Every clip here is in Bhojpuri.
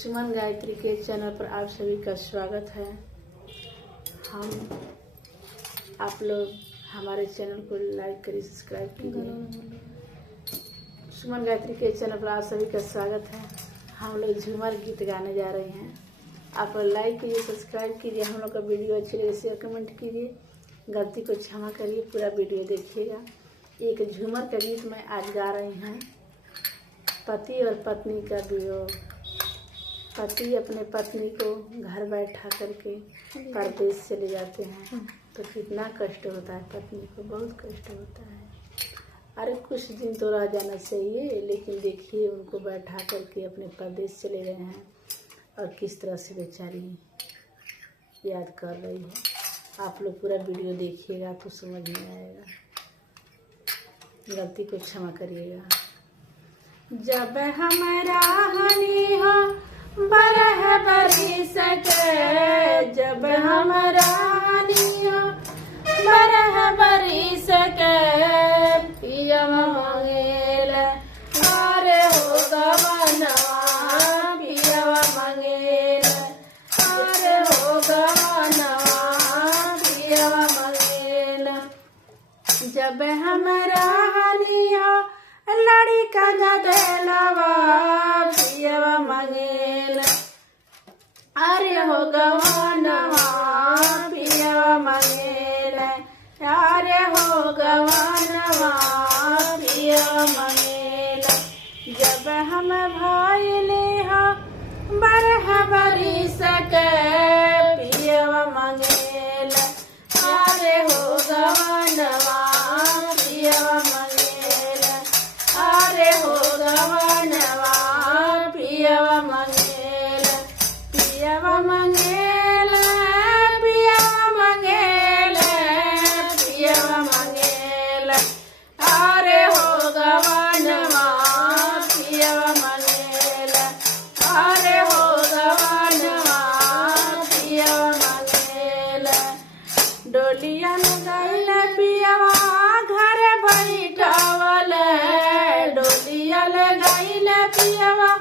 सुमन गायत्री के चैनल पर आप सभी का स्वागत है। आप लोग हमारे चैनल को लाइक करिए, सब्सक्राइब कीजिए। सुमन गायत्री के चैनल पर आप सभी का स्वागत है। हम लोग झूमर गीत गाने जा रहे हैं। आप लाइक कीजिए, सब्सक्राइब कीजिए। हम लोग का वीडियो अच्छी लगे शेयर कमेंट कीजिए। गलती को क्षमा करिए, पूरा वीडियो देखिएगा। एक झूमर का गीत मैं आज गा रही हूँ। पति और पत्नी का वियोग। पति अपने पत्नी को घर बैठा करके परदेश चले जाते हैं तो कितना कष्ट होता है, पत्नी को बहुत कष्ट होता है। अरे कुछ दिन तो रह जाना चाहिए, लेकिन देखिए उनको बैठा करके अपने परदेश चले गए हैं और किस तरह से बेचारी याद कर रही है। आप लोग पूरा वीडियो देखिएगा तो समझ में आएगा। गलती को क्षमा करिएगा। जब हमारा हनी हो बरह बरी सके, जब हमारा हनी हो बरह बरी सके, पिया मंगेल अरे हो गवनवा, पिया मंगेल अरे हो गवनवा, पिया मंगेल। जब हमारा हनी हो लड़ी का गदेलवा, पियवा मंगेल अरे हो गवनवा, पियवा मंगेल अरे हो गवनवा, पियवा मंगेल। जब हम भइले हो बरह बरी सके, पियवा मंगेल अरे हो गवनवा, पियवा मंगेल अरे हो गवनवा, पियवा मंगेल। पियवा मंगेल पियवा मंगेल, पियवा मंगेल अरे हो गवनवा, पियवा मंगेल अरे हो गवनवा, पियवा मंगेल। डोलिया गइल पियवा घर बैठवल, डोलिया गइल पियवा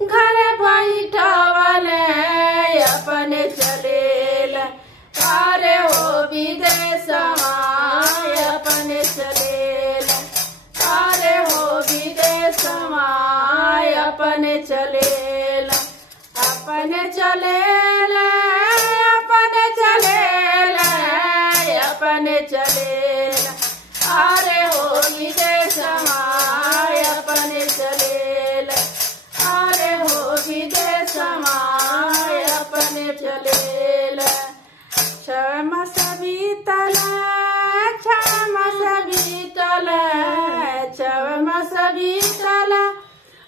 घर बैठवल, अपने चलेल अरे हो विदेशवा, अपने चलेल अरे हो विदेशवा, अपने चलेल अपने चलेल अपने चलेल अपने चलेल अरे हो विदेशवा, अपने चलेल अरे हो विदेशवा, अपने चलेल। क्षम सबीतल क्षम सबीतल क्षम सबीतल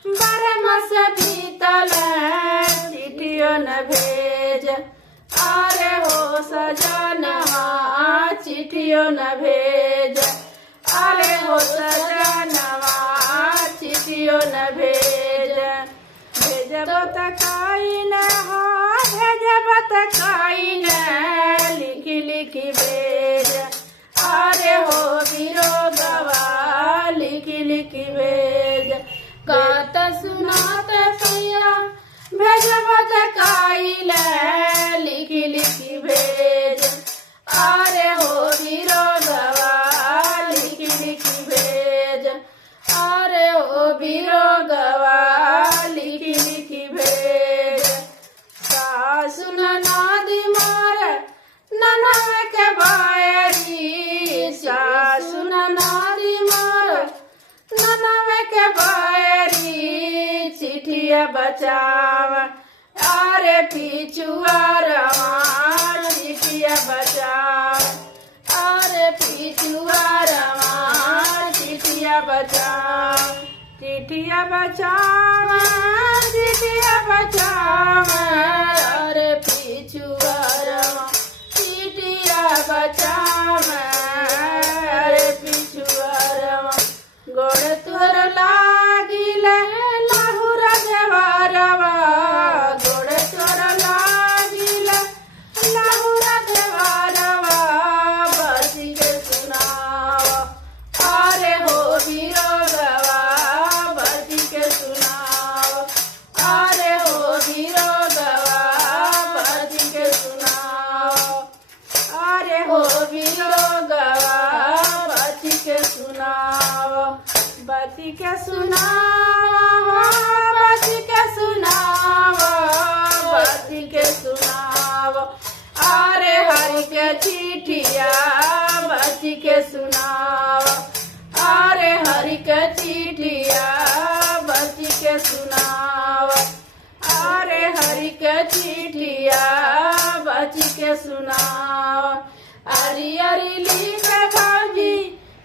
बरम सबीतल, चिठियो न भेज अरे हो सजनवा, चिठियो न भेज अरे हो सजनवा, चिठियो न भेज। भेजब त काई न हो, भेजब त काई न, लिखी लिखी भेज अरे हो विरोगवा, लिखी लिखी भेज। गात सुनात पिया भेजब त काई न, लिखी लिखी भेज अरे हो विरोगवा, लिखी लिखी भेज अरे हो विरोगवा, लिखी लिखी भेज। सासु ननदी मोर ननद के बायरी, सासु ननदी मोर ननद के बायरी, चिठिया बचाव अरे पिछुआरवा, चिठिया बचाव अरे पिछुआरवा, चिठिया बचाव, चिठिया बचाव, चिठिया बचाव अरे पिछुआरवा, चिठिया बचाव अरे पिछुआरवा। गोड़ तोर लागिल लाहुर देवारवा, गोड़ तोर लागिल लाहुर देवारवा, बसी के सुनाव अरे हो विरोगवा, बसी के सुनाव विरोधवा बती के सुनाओ। अरे हो विरोधवा बती के सुनाओ। बती के सुनाओ, बती के सुनाओ, बती के सुनाओ। अरे हरि के चिठिया बती के सुनाओ। अरे हरि के चिठिया बती के सुनाओ। अरे हरि के चिठिया बती के सुनाओ। अरि अरि लिखे भौजी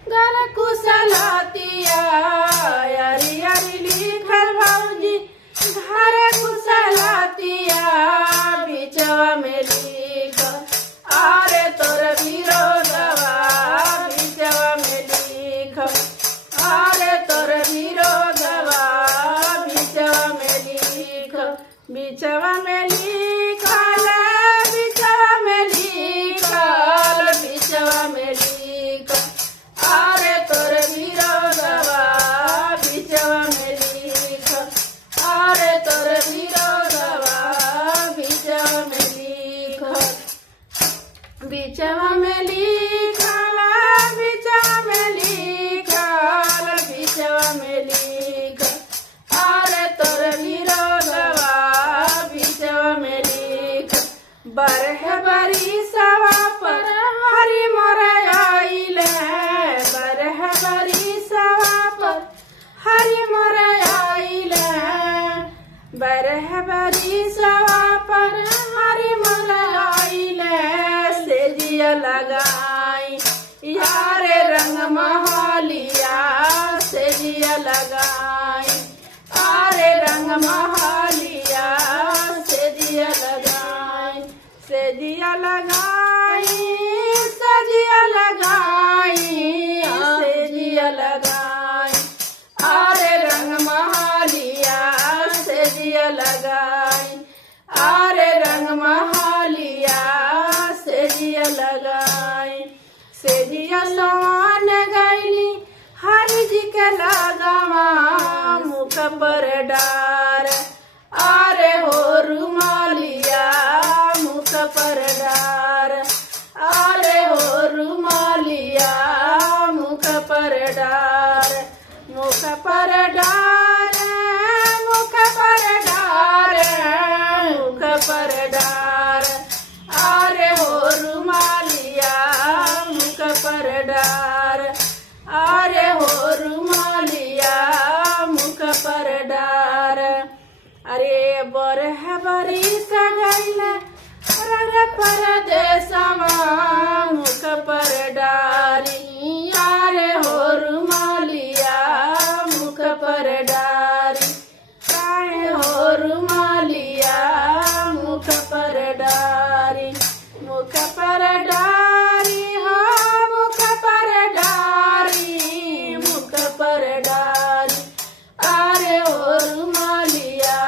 घर कुशलतिया। अरि अरि लिखल भौजी घर कुशलतिया। बिचवा में लिख अरे तोर विरोधवा बिचवा में लिख। अरे तोर विरोधवा बिचवा में लिख। बिचवा में लिखल, बिचवा में लिखल, बिचवा में लिख। अरे तोर विरोधवा बिचवा में लिख। अरे तोर विरोधवा बिचवा में लिख। बिचवा में लिखल, बिचवा में लिखल, बिचवा में लिख। अरे तोर विरोधवा बिचवा में लिख। बरह बरिसवा पर हरि मोर आइले। बरह बरिसवा पर हरि मोर आइले। बरह बरिसवा पर हरि मोर आइले। सेजिया लगाई यारे रंग महलिया। सेजिया लगाई अरे रंग महलिया। सेजिया लगाई, सेजिया लगाई, सजिया लगाई, सेजिया लगाई। अरे रंग महलिया सेजिया लगाई। अरे रंग महलिया सेजिया लगाई। सेजिया समान गैली हरि जी के लगवा मुख पर डार। अरे हो रुमालिया मुख पर डार। अरे हो रुमालिया मुख पर डार। मुख पर डार, मुख पर डार, मुख पर डार। अरे हो रुमालिया मुख पर डार। अरे हो रुमालिया मुख पर डार। अरे बरह बरिस गइले रे परदेसवा मुख पर डारी। अरे हो रुमालिया मुख पर डारी। काहे हो रुमालिया मुख पर डारी। मुख पर डारी हो मुख पर डारी। मुख पर डारी। अरे हो रुमालिया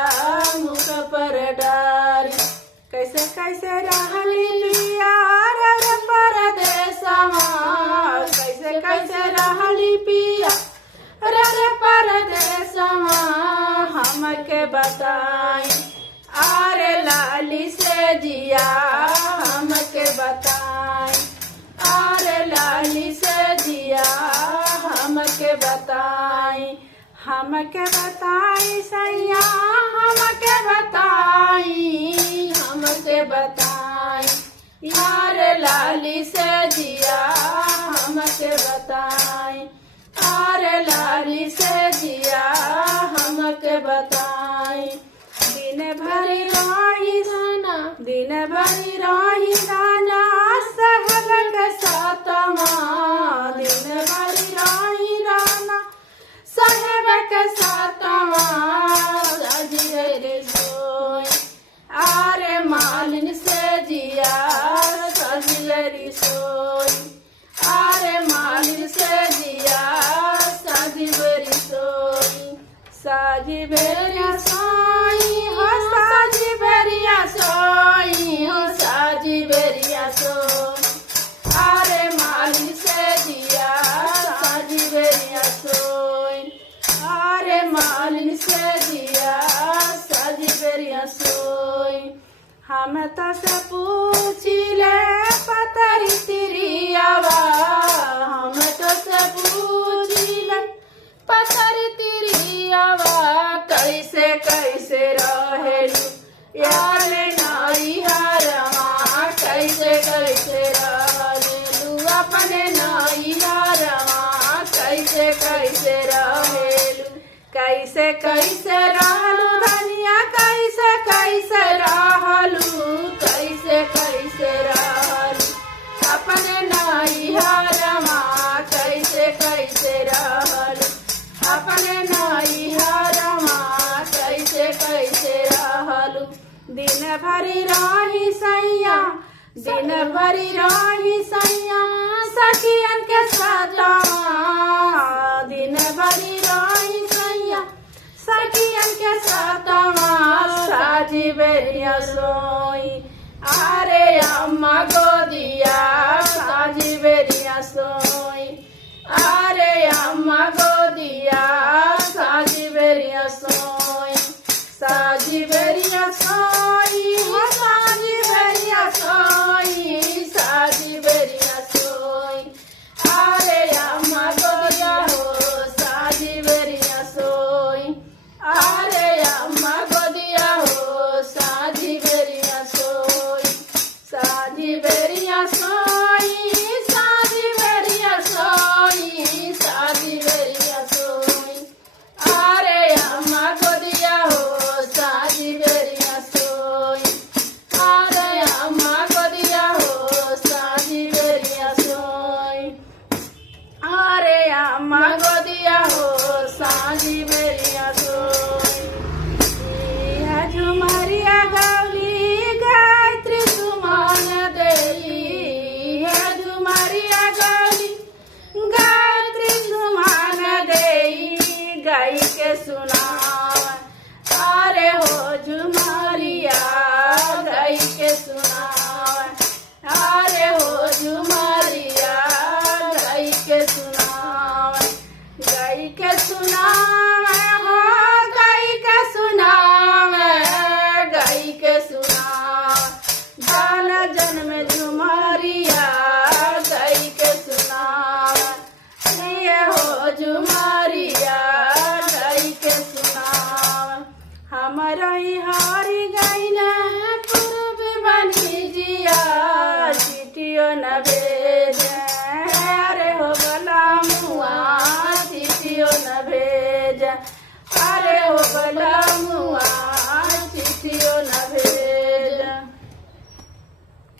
मुख पर डारी। कैसे कैसे रहली पिया रे परदेसवा। कैसे कैसे रहली पिया रे परदेसवा हमके बताई। अरे लाली से जिया हमके बताई। अरे लाली से जिया हमके बताई। हमके बताई सैया हमके बताई। हमके बताई यार लाली से जिया हमके बताई। अरे लाली से जिया हमके बताई। दिन भरी रही गाना, दिन भरी रही गाना सहब के सातमा। दिन भरी रही गाना सहब के सातमा। सजिए रे सोई अरे मालिन से जिया सजिए रे सोई। अरे मालिन से जिया सजिए रे सोई। साजी बेरिया सोई हो साजी बेरिया सोई हो साजी बेरिया सोई। अरे मालिन से जिया साजी बेरिया सोई। अरे मालिन से हम तो से पूछिले पतरी तिरियावा, हम तो से पूछिले पतरी तिरियावा, कैसे कैसे रहेलू यार नैहरवा, कैसे कैसे रहेलू अपने नैहरवा, कैसे कैसे रहेलू, कैसे कैसे रहलू धनिया, कैसे कैसे रहलू, कैसे कैसे रहलू अपने नैहरवा, कैसे कैसे रहलू अपने नैहरवा, कैसे कैसे रहलू। दिन भरी रही सैया, दिन भरी रही सैया सखियन के साथवा, दिन भरी रही सैया सखियन के साथवा, साजी बेरिया सोई अरे अम्मा गोदिया, साजी बेरिया सोई अरे अम्मा गोदिया, साजी बेरिया सोई, साजी बेरिया सोई हो, साजी बेरिया सोई, साजी बेरिया सोई अरे अम्मा गोदिया हो, साजी बेरिया सोई अरे अम्मा गोदिया हो, साजी बेरिया सोई, साजी बेरिया सोई, साजी बेरिया सोई, साजी बेरिया सोई अरे अम्मा गोदिया हो, साजी बेरिया सोई अरे अम्मा गोदिया हो, साजी बेरिया सोई अरे अम्मा गोदिया हो, साजी बेरिया सोई। है झुमरिया गौली गायत्री सुमन देई, है झुमरिया गौली गायत्री सुमन देई, गाई के सुनाव अरे हो झुमरिया, गाई के सुनाव अरे हो झुमरिया, गाई के सुनाव, गाई के सुनाव हो, गाई के सुनाव, गाई के सुनाव जन जन में झुमरिया, गाई के सुनाव ये हो झुमरिया, गाई के सुनाव। हमारा हारी गईना पूर्वी बनी जिया, चिटियो न भेजे अरे हो बला मुआ, चिटियो न भेजे अरे हो बला मुआ,